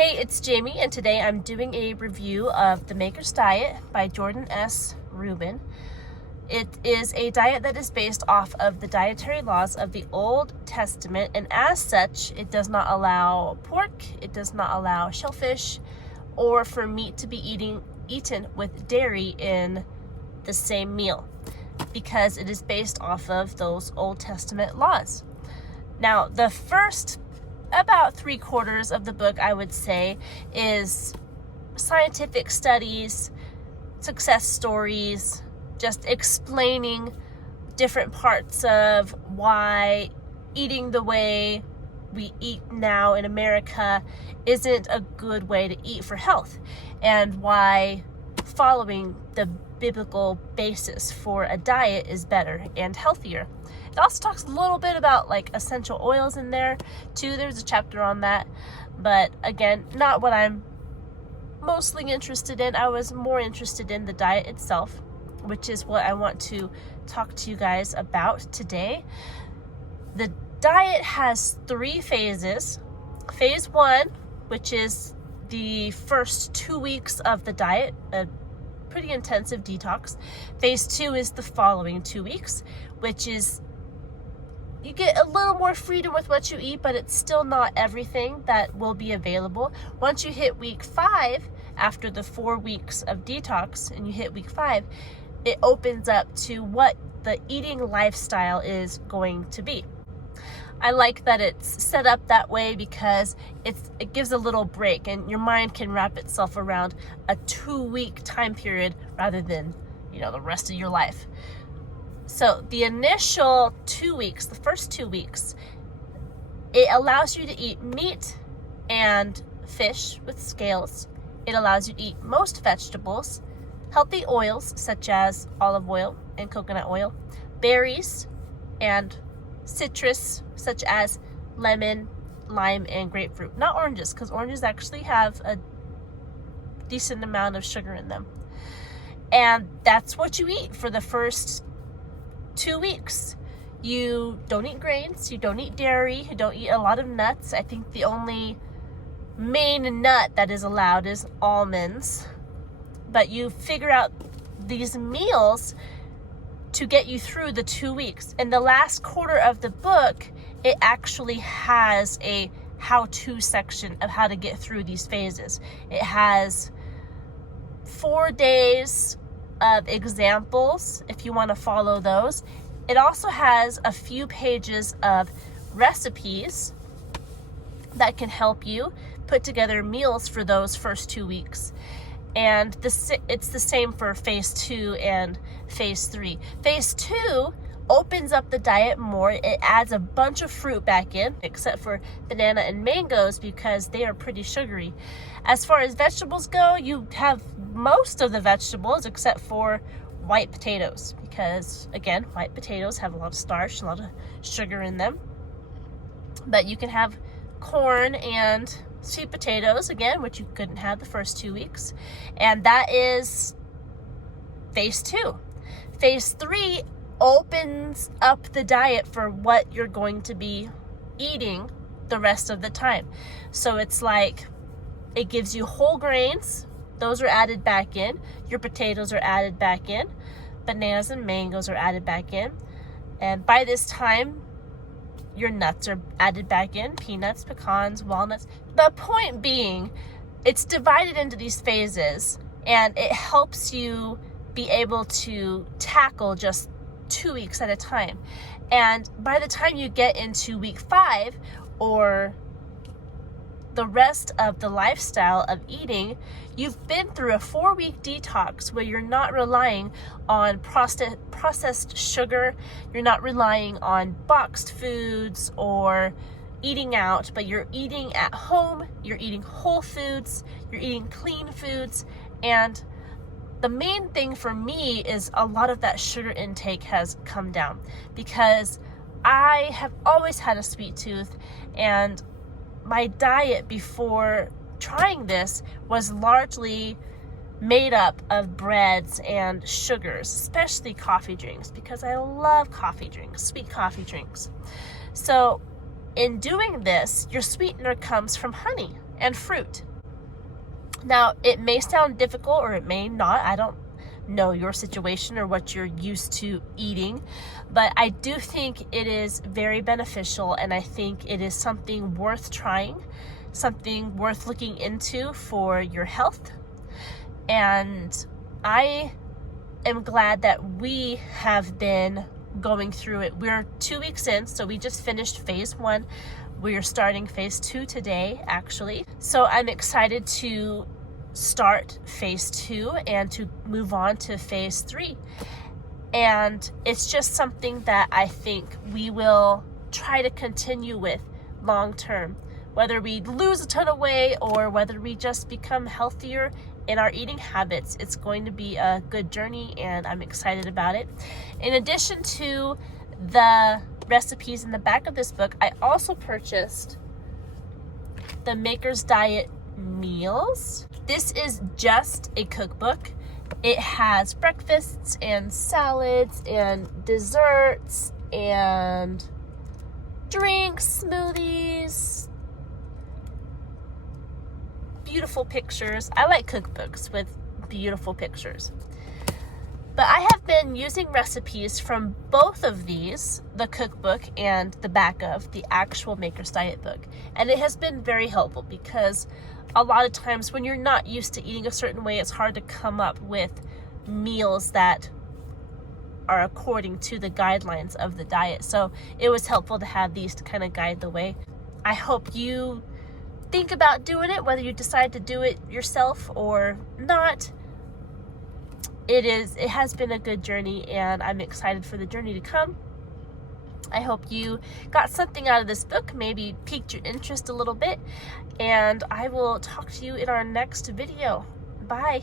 Hey, it's Jamie, and today I'm doing a review of The Maker's Diet by Jordan S. Rubin. It is a diet that is based off of the dietary laws of the Old Testament, and as such, it does not allow pork, it does not allow shellfish, or for meat to be eaten with dairy in the same meal, because it is based off of those Old Testament laws. Now, the first about 3/4 of the book, I would say, is scientific studies, success stories, just explaining different parts of why eating the way we eat now in America isn't a good way to eat for health, and why following the biblical basis for a diet is better and healthier. It also talks a little bit about like essential oils in there too. There's a chapter on that, but again, not what I'm mostly interested in. I was more interested in the diet itself, which is what I want to talk to you guys about today. The diet has 3 phases. Phase 1, which is the first 2 weeks of the diet, a pretty intensive detox. Phase 2 is the following 2 weeks, which is you get a little more freedom with what you eat, but it's still not everything that will be available. Once you hit week 5, after the 4 weeks of detox, and you hit week 5, it opens up to what the eating lifestyle is going to be. I like that it's set up that way because it gives a little break, and your mind can wrap itself around a 2-week time period rather than, the rest of your life. So the initial 2 weeks, the first 2 weeks, it allows you to eat meat and fish with scales. It allows you to eat most vegetables, healthy oils such as olive oil and coconut oil, berries, and citrus such as lemon, lime, and grapefruit. Not oranges, because oranges actually have a decent amount of sugar in them. And that's what you eat for the first 2 weeks. You don't eat grains, you don't eat dairy, you don't eat a lot of nuts. I think the only main nut that is allowed is almonds. But you figure out these meals to get you through the 2 weeks. In the last quarter of the book, it actually has a how-to section of how to get through these phases. It has 4 days of examples if you want to follow those. It also has a few pages of recipes that can help you put together meals for those first 2 weeks. And it's the same for phase 2 and phase 3. Phase 2 opens up the diet more. It adds a bunch of fruit back in, except for banana and mangoes because they are pretty sugary. As far as vegetables go, you have most of the vegetables except for white potatoes, because again, white potatoes have a lot of starch, a lot of sugar in them. But you can have corn and sweet potatoes again, which you couldn't have the first 2 weeks. And that is phase 2. Phase 3 opens up the diet for what you're going to be eating the rest of the time. So it's like it gives you whole grains. Those are added back in. Your potatoes are added back in. Bananas and mangoes are added back in. And by this time, your nuts are added back in. Peanuts, pecans, walnuts. The point being, it's divided into these phases, and it helps you be able to tackle just 2 weeks at a time. And by the time you get into week 5, or the rest of the lifestyle of eating, you've been through a 4-week detox where you're not relying on processed sugar, you're not relying on boxed foods or eating out, but you're eating at home, you're eating whole foods, you're eating clean foods. And the main thing for me is a lot of that sugar intake has come down, because I have always had a sweet tooth, and my diet before trying this was largely made up of breads and sugars, especially coffee drinks, because I love coffee drinks, sweet coffee drinks. So in doing this, your sweetener comes from honey and fruit. Now, it may sound difficult or it may not. I don't know your situation or what you're used to eating, but I do think it is very beneficial, and I think it is something worth trying, something worth looking into for your health. And I am glad that we have been going through it. We're 2 weeks in, so we just finished phase 1. We're starting phase 2 today, actually. So I'm excited to start phase 2 and to move on to phase 3. And it's just something that I think we will try to continue with long term. Whether we lose a ton of weight or whether we just become healthier in our eating habits, it's going to be a good journey, and I'm excited about it. In addition to the recipes in the back of this book, I also purchased the Maker's Diet meals. This is just a cookbook. It has breakfasts and salads and desserts and drinks, smoothies, beautiful pictures. I like cookbooks with beautiful pictures. But I have been using recipes from both of these, the cookbook and the back of the actual Maker's Diet book. And it has been very helpful because a lot of times when you're not used to eating a certain way, it's hard to come up with meals that are according to the guidelines of the diet. So it was helpful to have these to kind of guide the way. I hope you think about doing it, whether you decide to do it yourself or not. It has been a good journey, and I'm excited for the journey to come. I hope you got something out of this book, maybe piqued your interest a little bit, and I will talk to you in our next video. Bye.